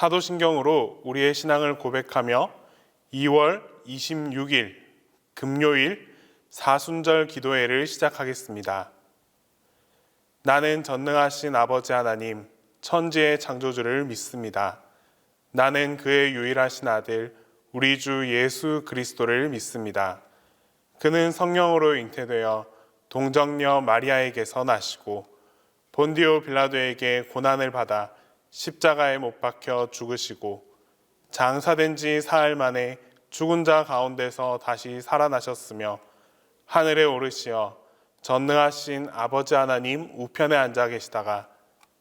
사도신경으로 우리의 신앙을 고백하며 2월 26일 금요일 사순절 기도회를 시작하겠습니다. 나는 전능하신 아버지 하나님, 천지의 창조주를 믿습니다. 나는 그의 유일하신 아들, 우리 주 예수 그리스도를 믿습니다. 그는 성령으로 잉태되어 동정녀 마리아에게서 나시고 본디오 빌라도에게 고난을 받아 십자가에 못 박혀 죽으시고 장사된 지 사흘 만에 죽은 자 가운데서 다시 살아나셨으며 하늘에 오르시어 전능하신 아버지 하나님 우편에 앉아 계시다가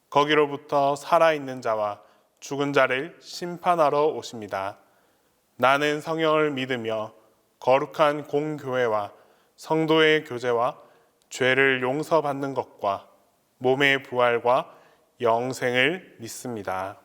거기로부터 살아있는 자와 죽은 자를 심판하러 오십니다. 나는 성령을 믿으며 거룩한 공교회와 성도의 교제와 죄를 용서받는 것과 몸의 부활과 영생을 믿습니다.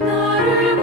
나의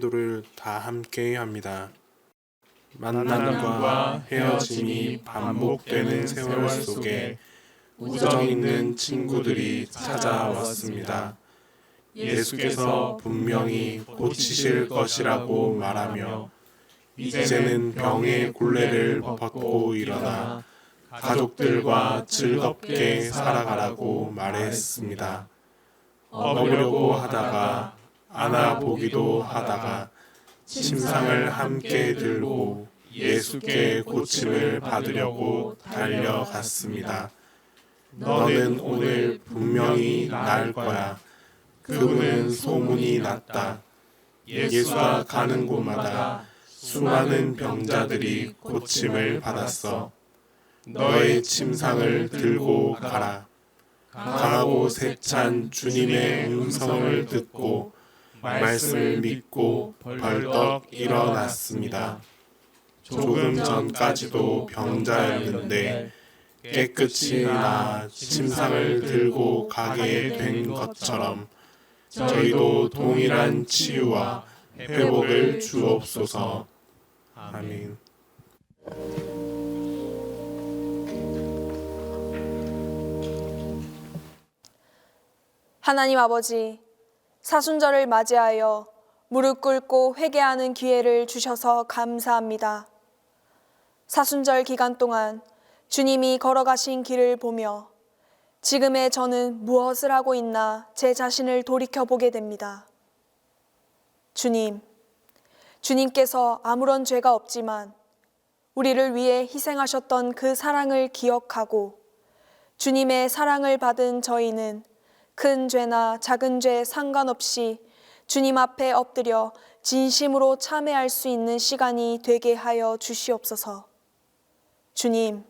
기도를 다 함께 합니다. 만남과 헤어짐이 반복되는 세월 속에 우정 있는 친구들이 찾아왔습니다. 예수께서 분명히 고치실 것이라고 말하며 이제는 병의 굴레를 벗고 일어나 가족들과 즐겁게 살아가라고 말했습니다. 업으려고 하다가 안아보기도 하다가 침상을 함께 들고 예수께 고침을 받으려고 달려갔습니다. 너는 오늘 분명히 나을 거야. 그분은 소문이 났다. 예수가 가는 곳마다 수많은 병자들이 고침을 받았어. 너의 침상을 들고 가라. 강하고 세찬 주님의 음성을 듣고 말씀을 믿고 벌떡 일어났습니다. 조금 전까지도 병자였는데 깨끗이 나아 침상을 들고 가게 된 것처럼 저희도 동일한 치유와 회복을 주옵소서. 아멘. 하나님 아버지, 사순절을 맞이하여 무릎 꿇고 회개하는 기회를 주셔서 감사합니다. 사순절 기간 동안 주님이 걸어가신 길을 보며 지금의 저는 무엇을 하고 있나 제 자신을 돌이켜보게 됩니다. 주님께서 아무런 죄가 없지만 우리를 위해 희생하셨던 그 사랑을 기억하고 주님의 사랑을 받은 저희는 큰 죄나 작은 죄 상관없이 주님 앞에 엎드려 진심으로 참회할 수 있는 시간이 되게 하여 주시옵소서. 주님,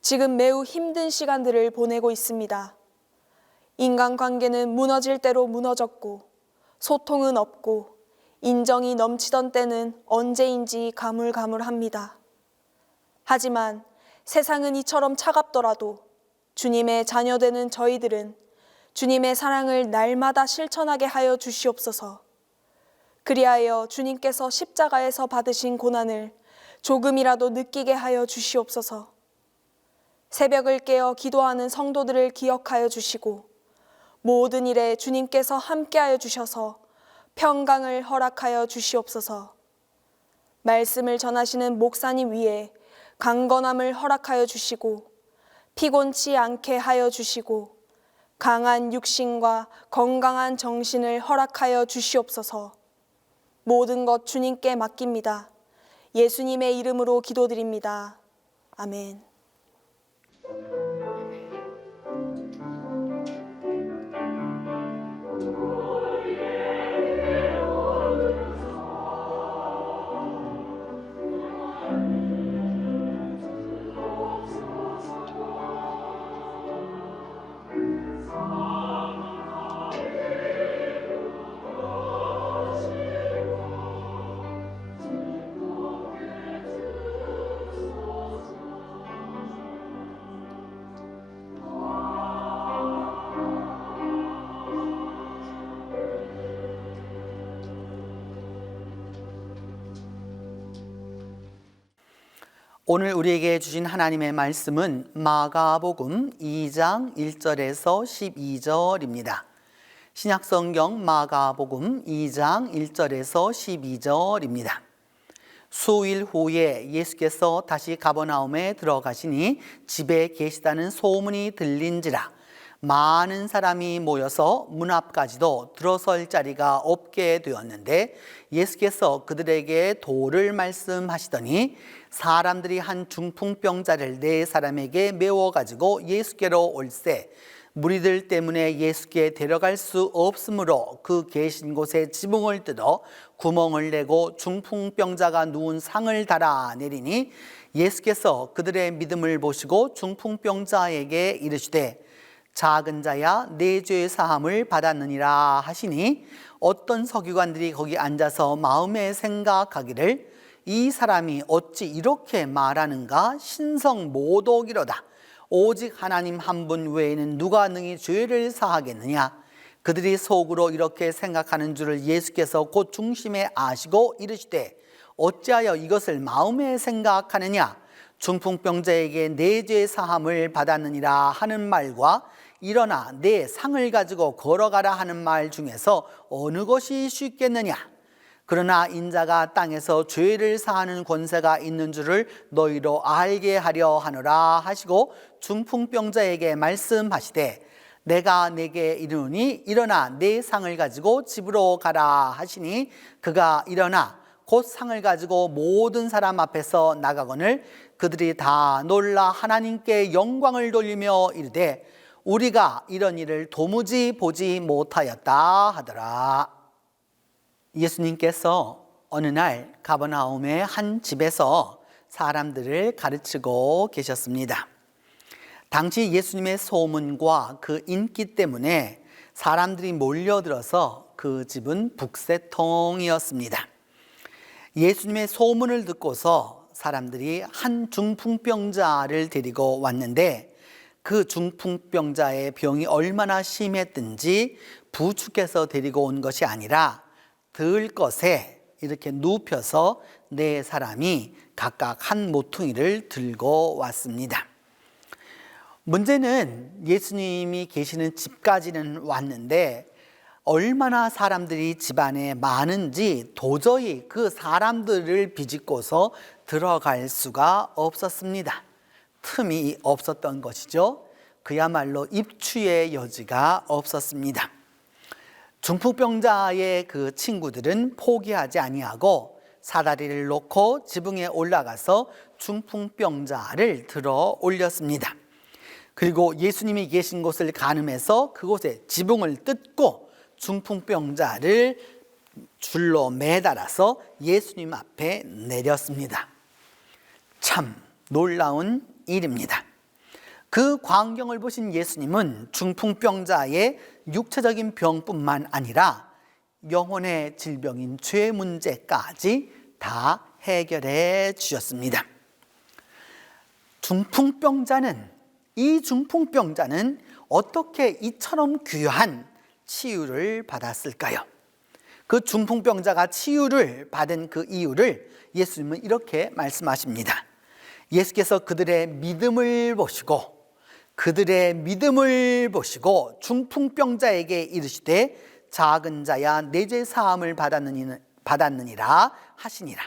지금 매우 힘든 시간들을 보내고 있습니다. 인간관계는 무너질 대로 무너졌고 소통은 없고 인정이 넘치던 때는 언제인지 가물가물합니다. 하지만 세상은 이처럼 차갑더라도 주님의 자녀되는 저희들은 주님의 사랑을 날마다 실천하게 하여 주시옵소서. 그리하여 주님께서 십자가에서 받으신 고난을 조금이라도 느끼게 하여 주시옵소서. 새벽을 깨어 기도하는 성도들을 기억하여 주시고 모든 일에 주님께서 함께하여 주셔서 평강을 허락하여 주시옵소서. 말씀을 전하시는 목사님 위에 강건함을 허락하여 주시고 피곤치 않게 하여 주시고 강한 육신과 건강한 정신을 허락하여 주시옵소서. 모든 것 주님께 맡깁니다. 예수님의 이름으로 기도드립니다. 아멘. 오늘 우리에게 주신 하나님의 말씀은 마가복음 2장 1절에서 12절입니다. 신약성경 마가복음 2장 1절에서 12절입니다. 수일 후에 예수께서 다시 가버나움에 들어가시니 집에 계시다는 소문이 들린지라 많은 사람이 모여서 문 앞까지도 들어설 자리가 없게 되었는데 예수께서 그들에게 도를 말씀하시더니 사람들이 한 중풍병자를 4사람에게 메워가지고 예수께로 올세 무리들 때문에 예수께 데려갈 수 없으므로 그 계신 곳에 지붕을 뜯어 구멍을 내고 중풍병자가 누운 상을 달아 내리니 예수께서 그들의 믿음을 보시고 중풍병자에게 이르시되 작은 자야 내 죄 사함을 받았느니라 하시니 어떤 서기관들이 거기 앉아서 마음에 생각하기를 이 사람이 어찌 이렇게 말하는가 신성모독이로다. 오직 하나님 한 분 외에는 누가 능히 죄를 사하겠느냐. 그들이 속으로 이렇게 생각하는 줄을 예수께서 곧 중심에 아시고 이르시되 어찌하여 이것을 마음에 생각하느냐? 중풍병자에게 내 죄 사함을 받았느니라 하는 말과 일어나 내 상을 가지고 걸어가라 하는 말 중에서 어느 것이 쉽겠느냐? 그러나 인자가 땅에서 죄를 사하는 권세가 있는 줄을 너희로 알게 하려 하노라 하시고 중풍병자에게 말씀하시되 내가 내게 이르노니 일어나 내 상을 가지고 집으로 가라 하시니 그가 일어나 곧 상을 가지고 모든 사람 앞에서 나가거늘 그들이 다 놀라 하나님께 영광을 돌리며 이르되 우리가 이런 일을 도무지 보지 못하였다 하더라. 예수님께서 어느 날 가버나움의 한 집에서 사람들을 가르치고 계셨습니다. 당시 예수님의 소문과 그 인기 때문에 사람들이 몰려들어서 그 집은 북새통이었습니다. 예수님의 소문을 듣고서 사람들이 한 중풍병자를 데리고 왔는데 그 중풍병자의 병이 얼마나 심했든지 부축해서 데리고 온 것이 아니라 들것에 이렇게 눕혀서 네 사람이 각각 한 모퉁이를 들고 왔습니다. 문제는 예수님이 계시는 집까지는 왔는데 얼마나 사람들이 집 안에 많은지 도저히 그 사람들을 비집고서 들어갈 수가 없었습니다. 틈이 없었던 것이죠. 그야말로 입추의 여지가 없었습니다. 중풍병자의 그 친구들은 포기하지 아니하고 사다리를 놓고 지붕에 올라가서 중풍병자를 들어 올렸습니다. 그리고 예수님이 계신 곳을 가늠해서 그곳에 지붕을 뜯고 중풍병자를 줄로 매달아서 예수님 앞에 내렸습니다. 참 놀라운 일입니다. 그 광경을 보신 예수님은 중풍병자의 육체적인 병뿐만 아니라 영혼의 질병인 죄 문제까지 다 해결해 주셨습니다. 이 중풍병자는 어떻게 이처럼 귀한 치유를 받았을까요? 그 중풍병자가 치유를 받은 그 이유를 예수님은 이렇게 말씀하십니다. 예수께서 그들의 믿음을 보시고 중풍병자에게 이르시되 작은 자야 내 죄 사함을 받았느니라 하시니라.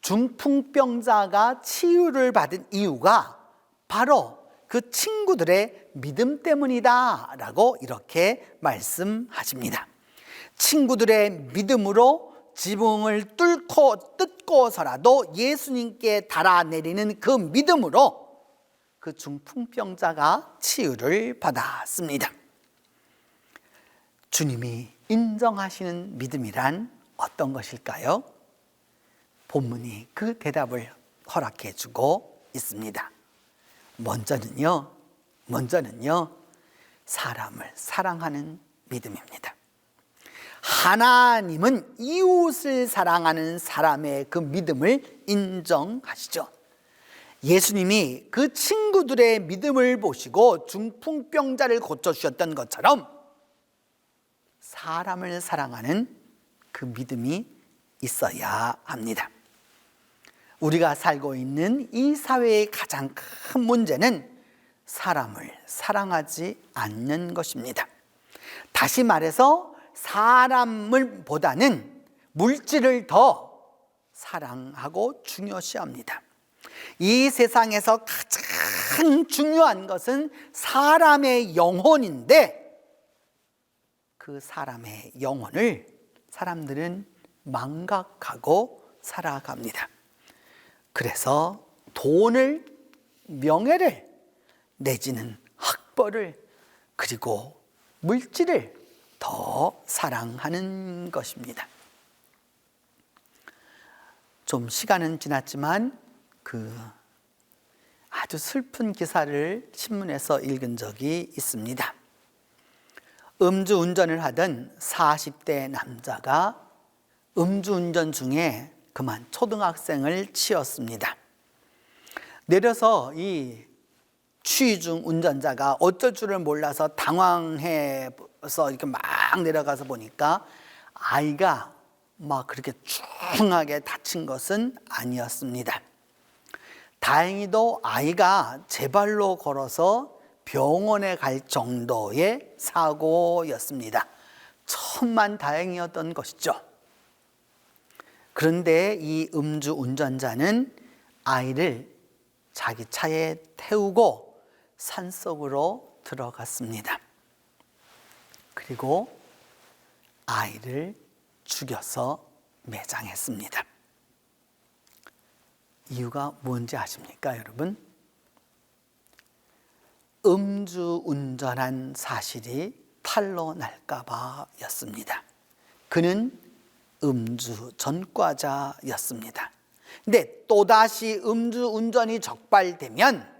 중풍병자가 치유를 받은 이유가 바로 그 친구들의 믿음 때문이다 라고 이렇게 말씀하십니다. 친구들의 믿음으로 지붕을 뜯고서라도 예수님께 달아내리는 그 믿음으로 그 중풍병자가 치유를 받았습니다. 주님이 인정하시는 믿음이란 어떤 것일까요? 본문이 그 대답을 허락해 주고 있습니다. 먼저는요, 사람을 사랑하는 믿음입니다. 하나님은 이웃을 사랑하는 사람의 그 믿음을 인정하시죠. 예수님이 그 친구들의 믿음을 보시고 중풍병자를 고쳐주셨던 것처럼 사람을 사랑하는 그 믿음이 있어야 합니다. 우리가 살고 있는 이 사회의 가장 큰 문제는 사람을 사랑하지 않는 것입니다. 다시 말해서 사람을 보다는 물질을 더 사랑하고 중요시합니다. 이 세상에서 가장 중요한 것은 사람의 영혼인데 그 사람의 영혼을 사람들은 망각하고 살아갑니다. 그래서 돈을, 명예를, 내지는 학벌을, 그리고 물질을 더 사랑하는 것입니다. 좀 시간은 지났지만 아주 슬픈 기사를 신문에서 읽은 적이 있습니다. 음주운전을 하던 40대 남자가 음주운전 중에 그만 초등학생을 치었습니다. 내려서 이 취중 운전자가 어쩔 줄을 몰라서 당황해 내려가서 이렇게 막 내려가서 보니까 아이가 막 그렇게 중하게 다친 것은 아니었습니다. 다행히도 아이가 제 발로 걸어서 병원에 갈 정도의 사고였습니다. 천만 다행이었던 것이죠. 그런데 이 음주 운전자는 아이를 자기 차에 태우고 산속으로 들어갔습니다. 그리고 아이를 죽여서 매장했습니다. 이유가 뭔지 아십니까, 여러분? 음주 운전한 사실이 탄로 날까 봐였습니다. 그는 음주 전과자였습니다. 근데 또다시 음주 운전이 적발되면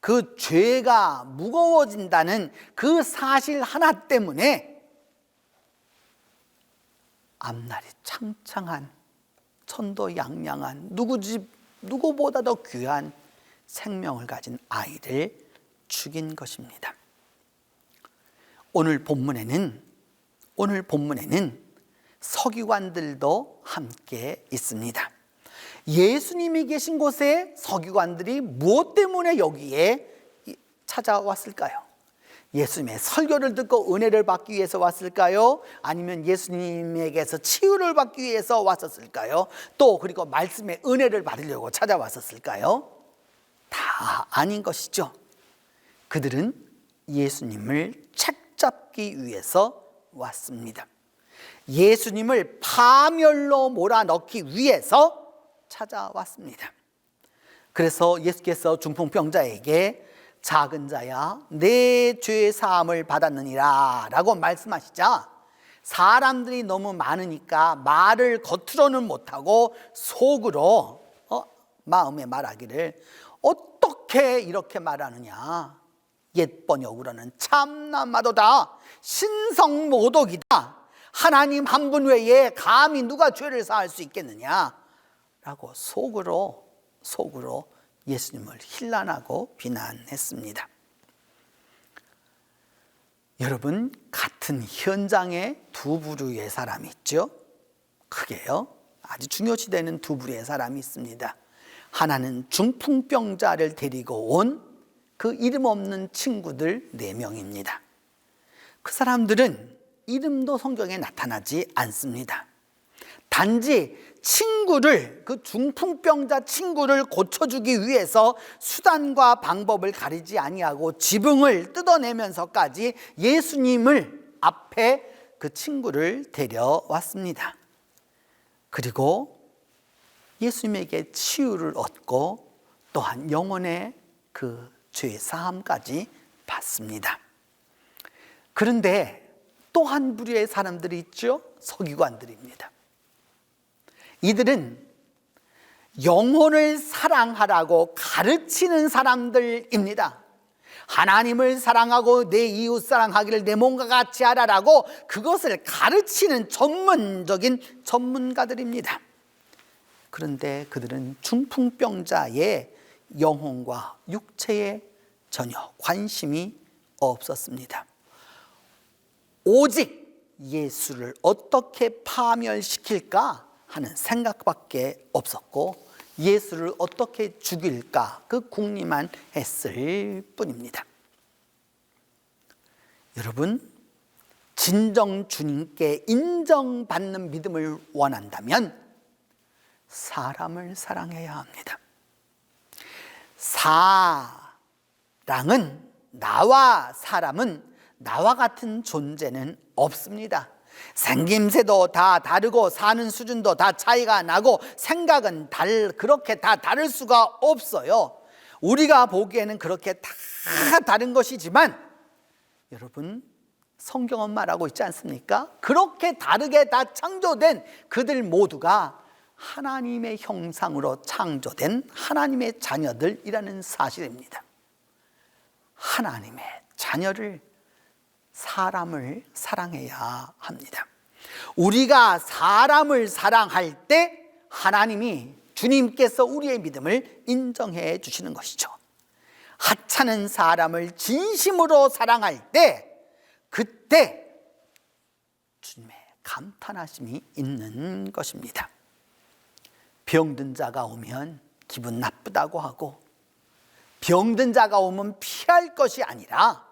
그 죄가 무거워진다는 그 사실 하나 때문에 앞날이 창창한 천도양양한 누구보다도 귀한 생명을 가진 아이를 죽인 것입니다. 오늘 본문에는 서기관들도 함께 있습니다. 예수님이 계신 곳에 서기관들이 무엇 때문에 여기에 찾아왔을까요? 예수님의 설교를 듣고 은혜를 받기 위해서 왔을까요? 아니면 예수님에게서 치유를 받기 위해서 왔었을까요? 또 그리고 말씀의 은혜를 받으려고 찾아왔었을까요? 다 아닌 것이죠. 그들은 예수님을 책잡기 위해서 왔습니다. 예수님을 파멸로 몰아넣기 위해서 찾아왔습니다. 그래서 예수께서 중풍병자에게 작은 자야 내 죄 사함을 받았느니라 라고 말씀하시자 사람들이 너무 많으니까 말을 겉으로는 못하고 속으로 마음에 말하기를 어떻게 이렇게 말하느냐, 옛 번역으로는 참나마도다, 신성모독이다, 하나님 한 분 외에 감히 누가 죄를 사할 수 있겠느냐 라고 속으로 예수님을 힐난하고 비난했습니다. 여러분, 같은 현장에 두 부류의 사람이 있죠. 크게요, 아주 중요시되는 두 부류의 사람이 있습니다. 하나는 중풍병자를 데리고 온 그 이름 없는 친구들 4명입니다. 그 사람들은 이름도 성경에 나타나지 않습니다. 단지 그 중풍병자 친구를 고쳐주기 위해서 수단과 방법을 가리지 아니하고 지붕을 뜯어내면서까지 예수님을 앞에 그 친구를 데려왔습니다. 그리고 예수님에게 치유를 얻고 또한 영혼의 그 죄 사함까지 받습니다. 그런데 또 한 부류의 사람들이 있죠. 서기관들입니다. 이들은 영혼을 사랑하라고 가르치는 사람들입니다. 하나님을 사랑하고 내 이웃 사랑하기를 내 몸과 같이 하라라고 그것을 가르치는 전문가들입니다. 그런데 그들은 중풍병자의 영혼과 육체에 전혀 관심이 없었습니다. 오직 예수를 어떻게 파멸시킬까 하는 생각밖에 없었고 예수를 어떻게 죽일까 그 궁리만 했을 뿐입니다. 여러분, 진정 주님께 인정받는 믿음을 원한다면 사람을 사랑해야 합니다. 사람은 나와 같은 존재는 없습니다. 생김새도 다 다르고 사는 수준도 다 차이가 나고 생각은 그렇게 다 다를 수가 없어요. 우리가 보기에는 그렇게 다 다른 것이지만 여러분, 성경은 말하고 있지 않습니까? 그렇게 다르게 다 창조된 그들 모두가 하나님의 형상으로 창조된 하나님의 자녀들이라는 사실입니다. 하나님의 자녀를, 사람을 사랑해야 합니다. 우리가 사람을 사랑할 때 하나님이, 주님께서 우리의 믿음을 인정해 주시는 것이죠. 하찮은 사람을 진심으로 사랑할 때 그때 주님의 감탄하심이 있는 것입니다. 병든 자가 오면 기분 나쁘다고 하고, 병든 자가 오면 피할 것이 아니라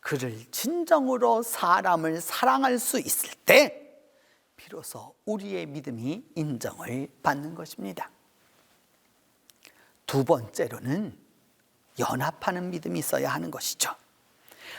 그를 진정으로 사람을 사랑할 수 있을 때 비로소 우리의 믿음이 인정을 받는 것입니다. 두 번째로는 연합하는 믿음이 있어야 하는 것이죠.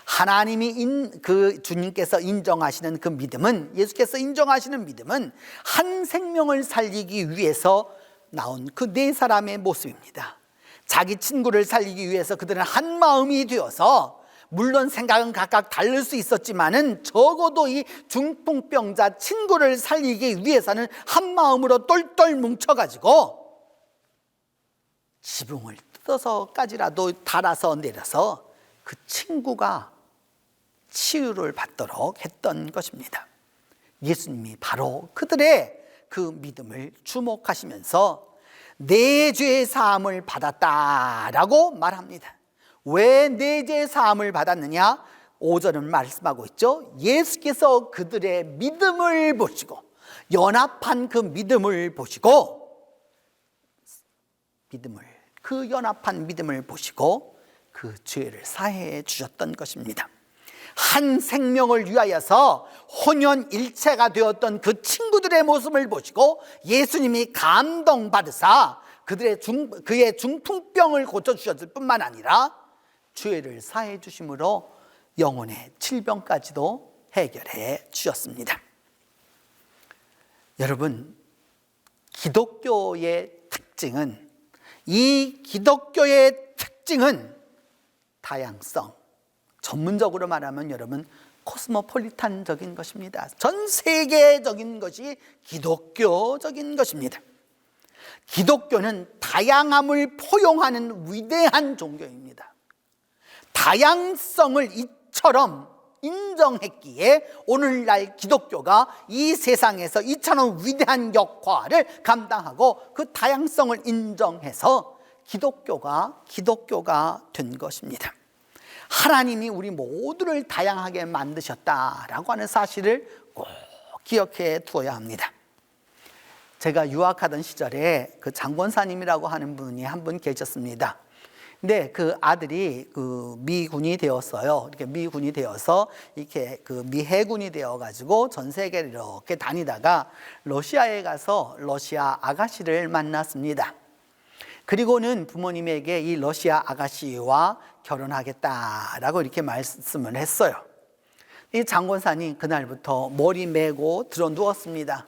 하나님이 주님께서 인정하시는 그 믿음은, 예수께서 인정하시는 믿음은 한 생명을 살리기 위해서 나온 그 네 사람의 모습입니다. 자기 친구를 살리기 위해서 그들은 한 마음이 되어서, 물론 생각은 각각 다를 수 있었지만은 적어도 이 중풍병자 친구를 살리기 위해서는 한 마음으로 똘똘 뭉쳐가지고 지붕을 뜯어서까지라도 달아서 내려서 그 친구가 치유를 받도록 했던 것입니다. 예수님이 바로 그들의 그 믿음을 주목하시면서 내 죄의 사함을 받았다라고 말합니다. 왜 내 죄의 사함을 받았느냐? 5절은 말씀하고 있죠. 예수께서 그들의 믿음을 보시고, 연합한 그 믿음을 보시고, 그 연합한 믿음을 보시고 그 죄를 사해 주셨던 것입니다. 한 생명을 위하여서 혼연일체가 되었던 그 친구들의 모습을 보시고 예수님이 감동받으사 그의 중풍병을 고쳐주셨을 뿐만 아니라 죄를 사해 주심으로 영혼의 질병까지도 해결해 주셨습니다. 여러분, 기독교의 특징은, 다양성, 전문적으로 말하면 여러분 코스모폴리탄적인 것입니다. 전 세계적인 것이 기독교적인 것입니다. 기독교는 다양함을 포용하는 위대한 종교입니다. 다양성을 이처럼 인정했기에 오늘날 기독교가 이 세상에서 이처럼 위대한 역할을 감당하고 그 다양성을 인정해서 기독교가 된 것입니다. 하나님이 우리 모두를 다양하게 만드셨다라고 하는 사실을 꼭 기억해 두어야 합니다. 제가 유학하던 시절에 그 장권사님이라고 하는 분이 한 분 계셨습니다. 근데 그 아들이 그 미군이 되었어요. 이렇게 미군이 되어서 이렇게 그 미해군이 되어가지고 전 세계를 이렇게 다니다가 러시아에 가서 러시아 아가씨를 만났습니다. 그리고는 부모님에게 이 러시아 아가씨와 결혼하겠다라고 이렇게 말씀을 했어요. 이 장권사님 그날부터 머리 메고 들어 누웠습니다.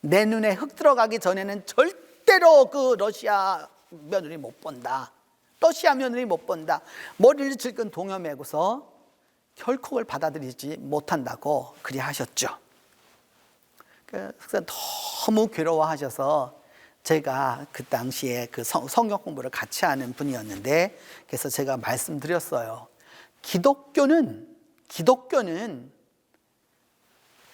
내 눈에 흙 들어가기 전에는 절대로 그 러시아 며느리 못 본다. 머리를 질끈 동여매고서 결코 그걸 받아들이지 못한다고 그리 하셨죠. 그래서 너무 괴로워하셔서 제가 그 당시에 그 성경 공부를 같이 하는 분이었는데, 그래서 제가 말씀드렸어요. 기독교는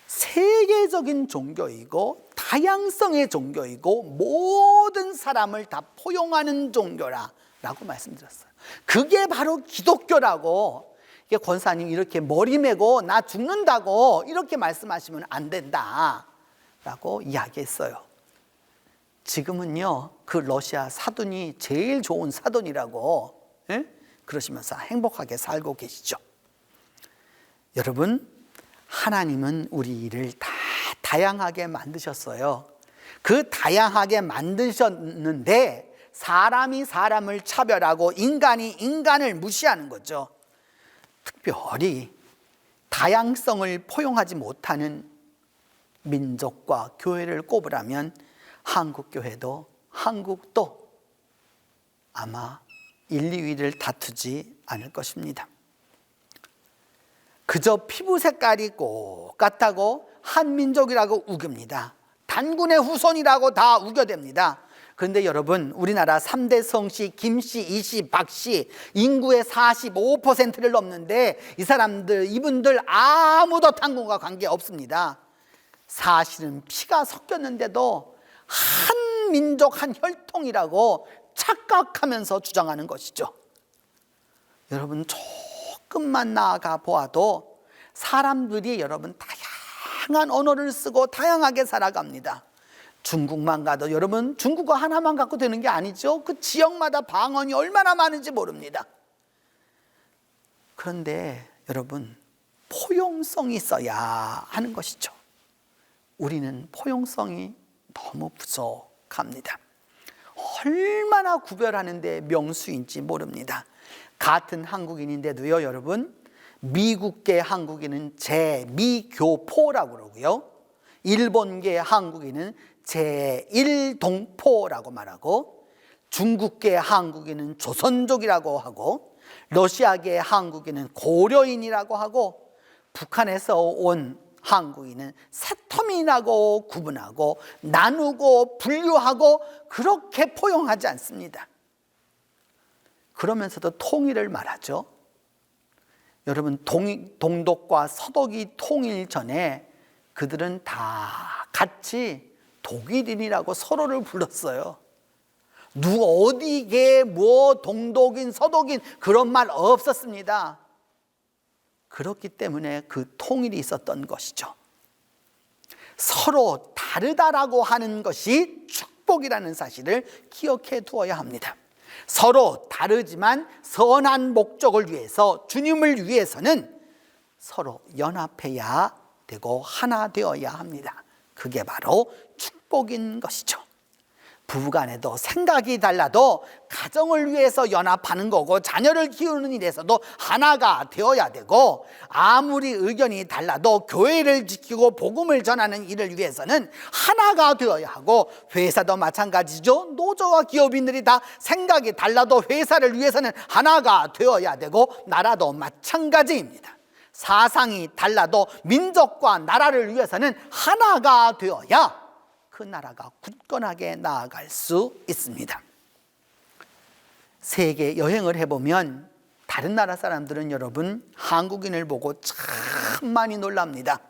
세계적인 종교이고 다양성의 종교이고 모든 사람을 다 포용하는 종교라고 말씀드렸어요. 그게 바로 기독교라고. 권사님 이렇게 머리 메고 나 죽는다고 이렇게 말씀하시면 안 된다라고 이야기했어요. 지금은요, 그 러시아 사돈이 제일 좋은 사돈이라고 그러시면서 행복하게 살고 계시죠. 여러분, 하나님은 우리를 다 다양하게 만드셨어요. 그 다양하게 만드셨는데 사람이 사람을 차별하고 인간이 인간을 무시하는 거죠. 특별히 다양성을 포용하지 못하는 민족과 교회를 꼽으라면 한국도 아마 1, 2위를 다투지 않을 것입니다. 그저 피부 색깔이 똑같다고 한민족이라고 우깁니다. 단군의 후손이라고 다 우겨댑니다. 그런데 여러분, 우리나라 3대 성씨 김씨, 이씨, 박씨 인구의 45%를 넘는데 이분들 아무도 단군과 관계없습니다. 사실은 피가 섞였는데도 한 민족, 한 혈통이라고 착각하면서 주장하는 것이죠. 여러분, 조금만 나아가 보아도 사람들이 여러분 다양한 언어를 쓰고 다양하게 살아갑니다. 중국만 가도 여러분 중국어 하나만 갖고 되는 게 아니죠. 그 지역마다 방언이 얼마나 많은지 모릅니다. 그런데 여러분 포용성이 있어야 하는 것이죠. 우리는 포용성이 너무 부족합니다. 얼마나 구별하는데 명수인지 모릅니다. 같은 한국인인데도요, 여러분, 미국계 한국인은 제2교포라고 그러고요, 일본계 한국인은 제1동포라고 말하고, 중국계 한국인은 조선족이라고 하고, 러시아계 한국인은 고려인이라고 하고, 북한에서 온 한국인은 세터민이라고 구분하고 나누고 분류하고 그렇게 포용하지 않습니다. 그러면서도 통일을 말하죠. 여러분 동독과 서독이 통일 전에 그들은 다 같이 독일인이라고 서로를 불렀어요. 누구 어디게 뭐 동독인 서독인 그런 말 없었습니다. 그렇기 때문에 그 통일이 있었던 것이죠. 서로 다르다라고 하는 것이 축복이라는 사실을 기억해 두어야 합니다. 서로 다르지만 선한 목적을 위해서, 주님을 위해서는 서로 연합해야 되고 하나 되어야 합니다. 그게 바로 축복인 것이죠. 부부간에도 생각이 달라도 가정을 위해서 연합하는 거고, 자녀를 키우는 일에서도 하나가 되어야 되고, 아무리 의견이 달라도 교회를 지키고 복음을 전하는 일을 위해서는 하나가 되어야 하고, 회사도 마찬가지죠. 노조와 기업인들이 다 생각이 달라도 회사를 위해서는 하나가 되어야 되고, 나라도 마찬가지입니다. 사상이 달라도 민족과 나라를 위해서는 하나가 되어야 그 나라가 굳건하게 나아갈 수 있습니다. 세계 여행을 해보면 다른 나라 사람들은 여러분 한국인을 보고 참 많이 놀랍니다.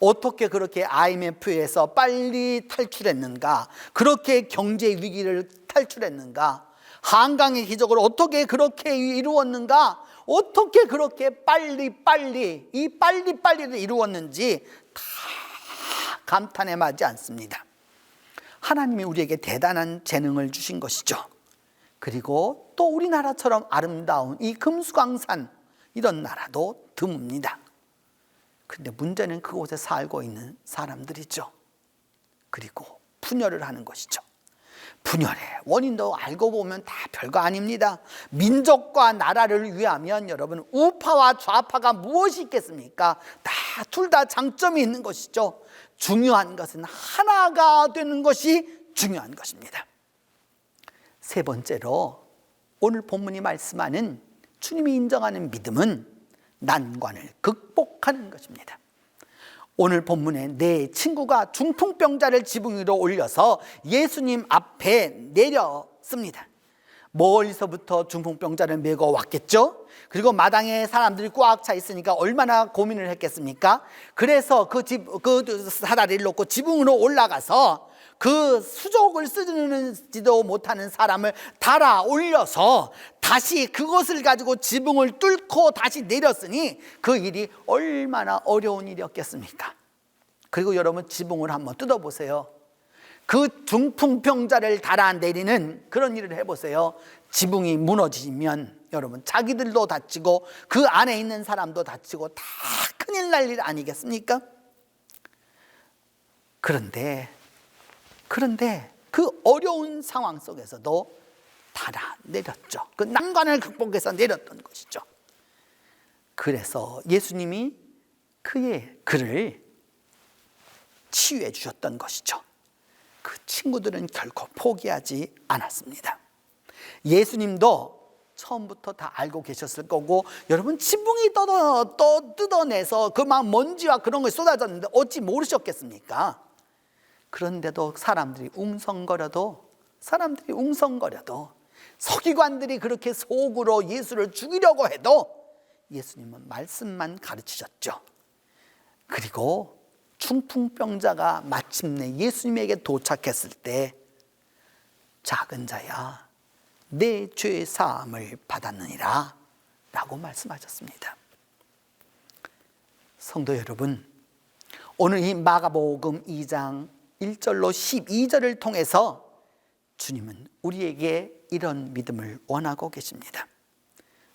어떻게 그렇게 IMF에서 빨리 탈출했는가, 그렇게 경제 위기를 탈출했는가, 한강의 기적을 어떻게 그렇게 이루었는가, 어떻게 그렇게 빨리빨리를 이루었는지 다 감탄에 마지 않습니다. 하나님이 우리에게 대단한 재능을 주신 것이죠. 그리고 또 우리나라처럼 아름다운 이 금수강산, 이런 나라도 드뭅니다. 근데 문제는 그곳에 살고 있는 사람들이죠. 그리고 분열을 하는 것이죠. 분열의 원인도 알고 보면 다 별거 아닙니다. 민족과 나라를 위하면 여러분 우파와 좌파가 무엇이 있겠습니까? 둘 다 장점이 있는 것이죠. 중요한 것은 하나가 되는 것이 중요한 것입니다. 세 번째로 오늘 본문이 말씀하는 주님이 인정하는 믿음은 난관을 극복하는 것입니다. 오늘 본문에 내 친구가 중풍병자를 지붕 위로 올려서 예수님 앞에 내렸습니다. 멀리서부터 중풍병자를 메고 왔겠죠. 그리고 마당에 사람들이 꽉 차 있으니까 얼마나 고민을 했겠습니까? 그래서 그 사다리를 놓고 지붕으로 올라가서 그 수족을 쓰지도 못하는 사람을 달아 올려서 다시 그것을 가지고 지붕을 뚫고 다시 내렸으니 그 일이 얼마나 어려운 일이었겠습니까? 그리고 여러분 지붕을 한번 뜯어보세요. 그 중풍병자를 달아내리는 그런 일을 해보세요. 지붕이 무너지면 여러분 자기들도 다치고 그 안에 있는 사람도 다치고 다 큰일 날 일 아니겠습니까? 그런데 그 어려운 상황 속에서도 달아내렸죠. 그 난관을 극복해서 내렸던 것이죠. 그래서 예수님이 그를 치유해 주셨던 것이죠. 그 친구들은 결코 포기하지 않았습니다. 예수님도 처음부터 다 알고 계셨을 거고, 여러분 지붕이 뜯어내서 그 막 먼지와 그런 것이 쏟아졌는데 어찌 모르셨겠습니까? 그런데도 사람들이 웅성거려도 서기관들이 그렇게 속으로 예수를 죽이려고 해도 예수님은 말씀만 가르치셨죠. 그리고 중풍병자가 마침내 예수님에게 도착했을 때 작은 자야 내 죄 사함을 받았느니라 라고 말씀하셨습니다. 성도 여러분, 오늘 이 마가복음 2장 1절로 12절을 통해서 주님은 우리에게 이런 믿음을 원하고 계십니다.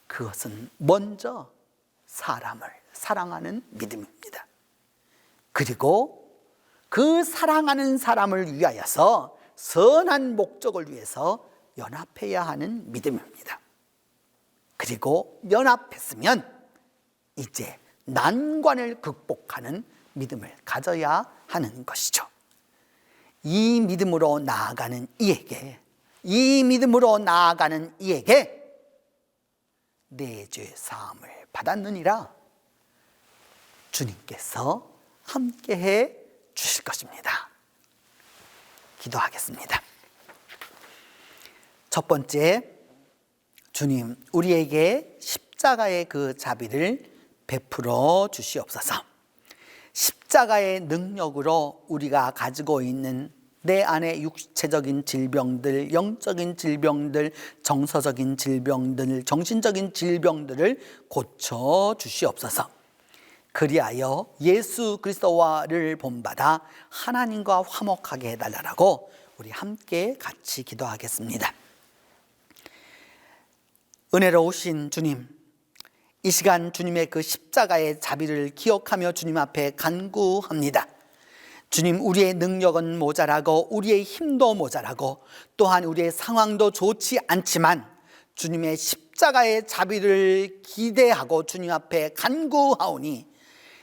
그것은 먼저 사람을 사랑하는 믿음입니다. 그리고 그 사랑하는 사람을 위하여서 선한 목적을 위해서 연합해야 하는 믿음입니다. 그리고 연합했으면 이제 난관을 극복하는 믿음을 가져야 하는 것이죠. 이 믿음으로 나아가는 이에게 내 죄 사함을 받았느니라 주님께서 함께해 주실 것입니다. 기도하겠습니다. 첫 번째, 주님, 우리에게 십자가의 그 자비를 베풀어 주시옵소서. 십자가의 능력으로 우리가 가지고 있는 내 안에 육체적인 질병들, 영적인 질병들, 정서적인 질병들, 정신적인 질병들을 고쳐 주시옵소서. 그리하여 예수 그리스도와를 본받아 하나님과 화목하게 해달라고 우리 함께 같이 기도하겠습니다. 은혜로우신 주님, 이 시간 주님의 그 십자가의 자비를 기억하며 주님 앞에 간구합니다. 주님, 우리의 능력은 모자라고 우리의 힘도 모자라고 또한 우리의 상황도 좋지 않지만 주님의 십자가의 자비를 기대하고 주님 앞에 간구하오니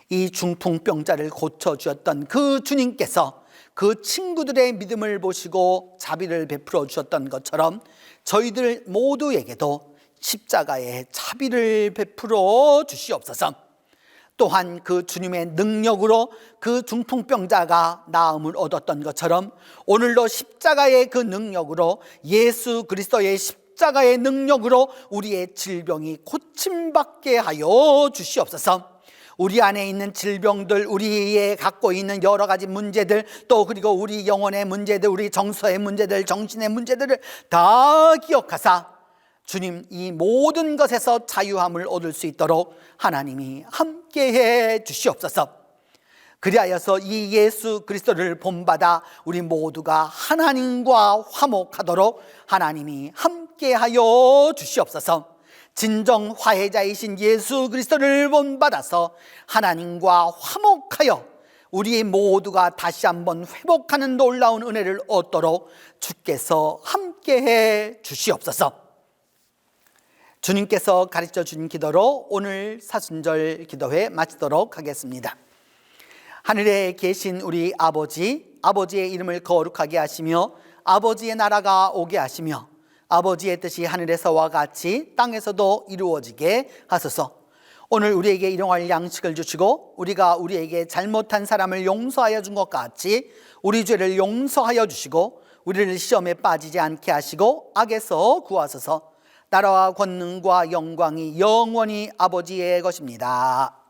이 중풍병자를 고쳐주었던 그 주님께서 그 친구들의 믿음을 보시고 자비를 베풀어 주셨던 것처럼 저희들 모두에게도 십자가의 자비를 베풀어 주시옵소서. 또한 그 주님의 능력으로 그 중풍병자가 나음을 얻었던 것처럼 오늘도 십자가의 그 능력으로 예수 그리스도의 십자가의 능력으로 우리의 질병이 고침받게 하여 주시옵소서. 우리 안에 있는 질병들, 우리의 갖고 있는 여러 가지 문제들, 또 그리고 우리 영혼의 문제들, 우리 정서의 문제들, 정신의 문제들을 다 기억하사 주님, 이 모든 것에서 자유함을 얻을 수 있도록 하나님이 함께해 주시옵소서. 그리하여서 이 예수 그리스도를 본받아 우리 모두가 하나님과 화목하도록 하나님이 함께하여 주시옵소서. 진정 화해자이신 예수 그리스도를 본받아서 하나님과 화목하여 우리 모두가 다시 한번 회복하는 놀라운 은혜를 얻도록 주께서 함께해 주시옵소서. 주님께서 가르쳐 주신 기도로 오늘 사순절 기도회 마치도록 하겠습니다. 하늘에 계신 우리 아버지, 아버지의 이름을 거룩하게 하시며 아버지의 나라가 오게 하시며 아버지의 뜻이 하늘에서와 같이 땅에서도 이루어지게 하소서. 오늘 우리에게 일용할 양식을 주시고 우리가 우리에게 잘못한 사람을 용서하여 준 것 같이 우리 죄를 용서하여 주시고 우리를 시험에 빠지지 않게 하시고 악에서 구하소서. 나라와 권능과 영광이 영원히 아버지의 것입니다.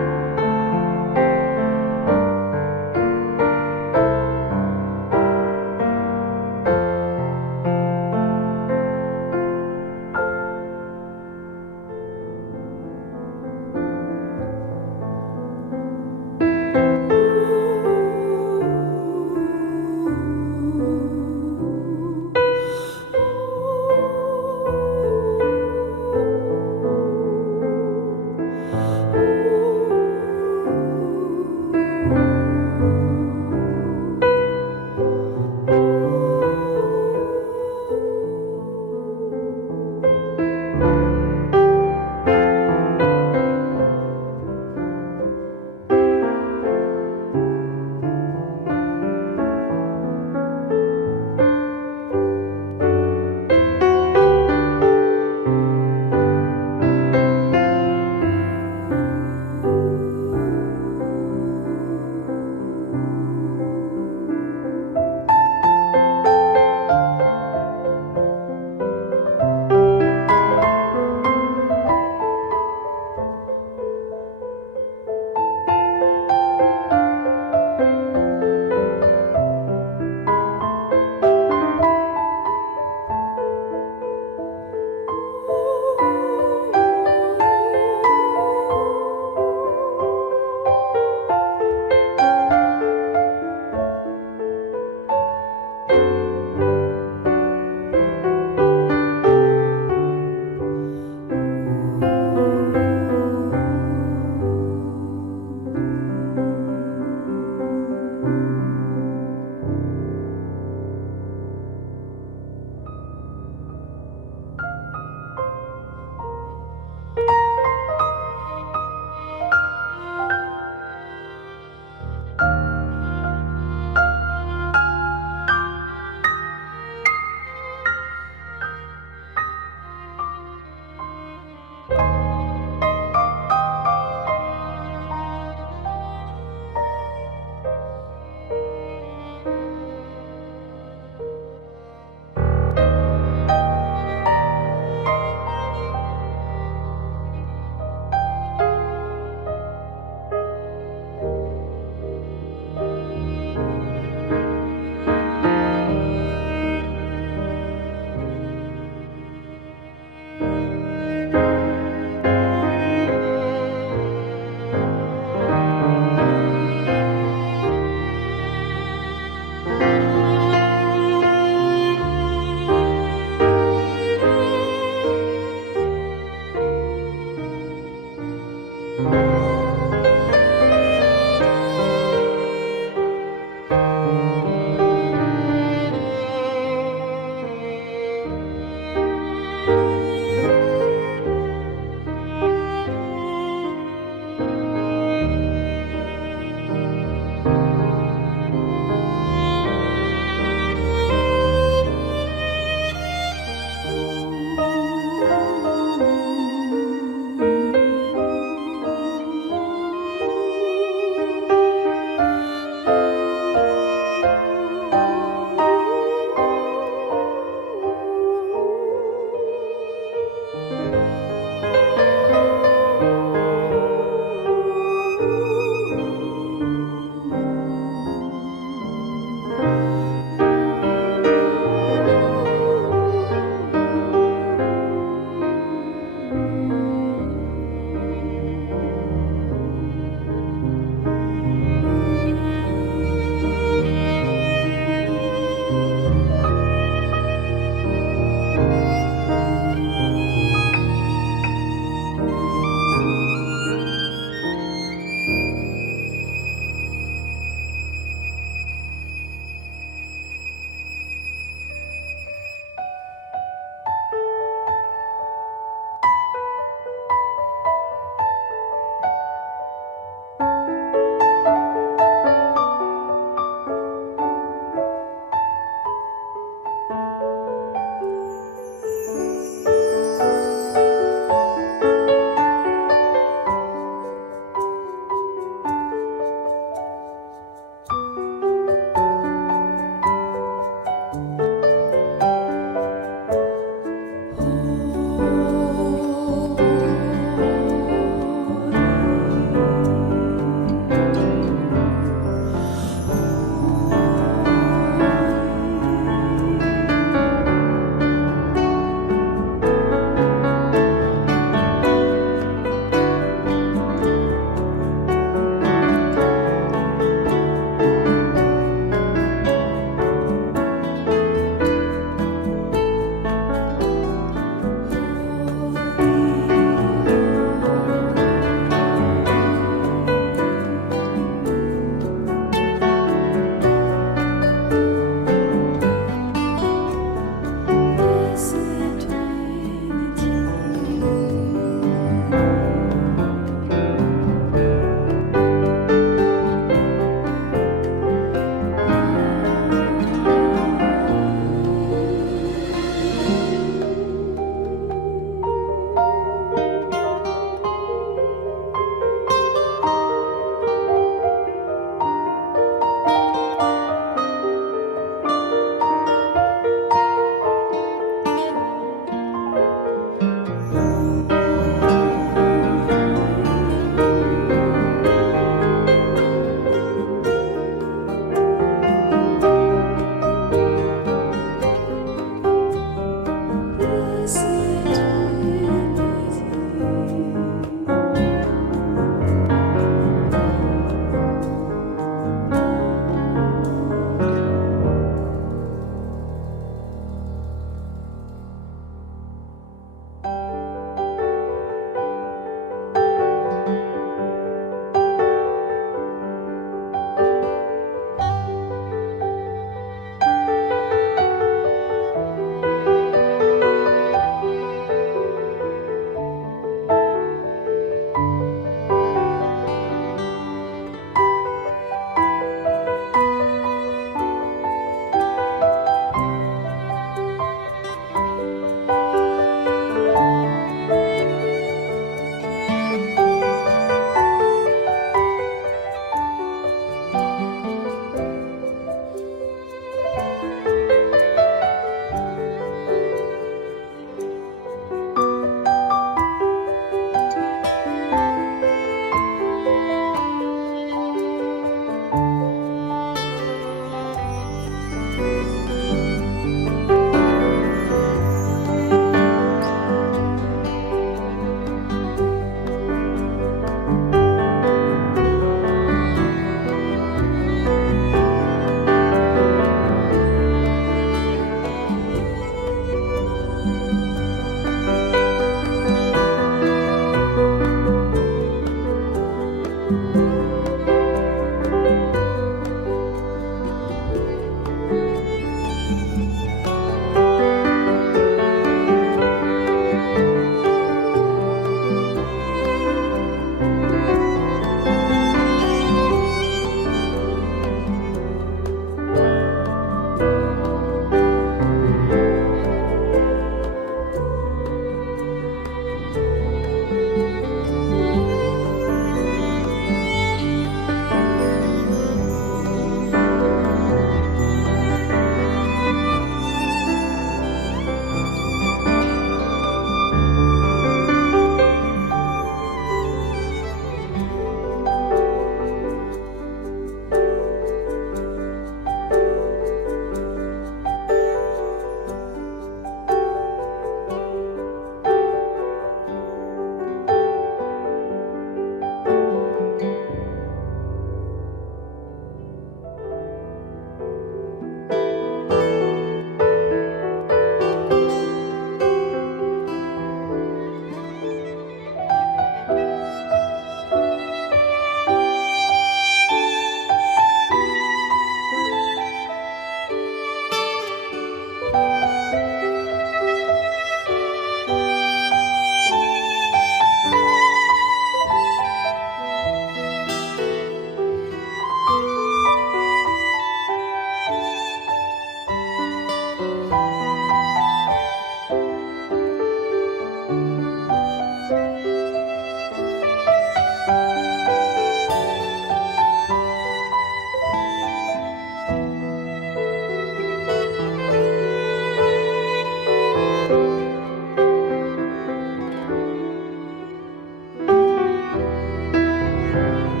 아멘.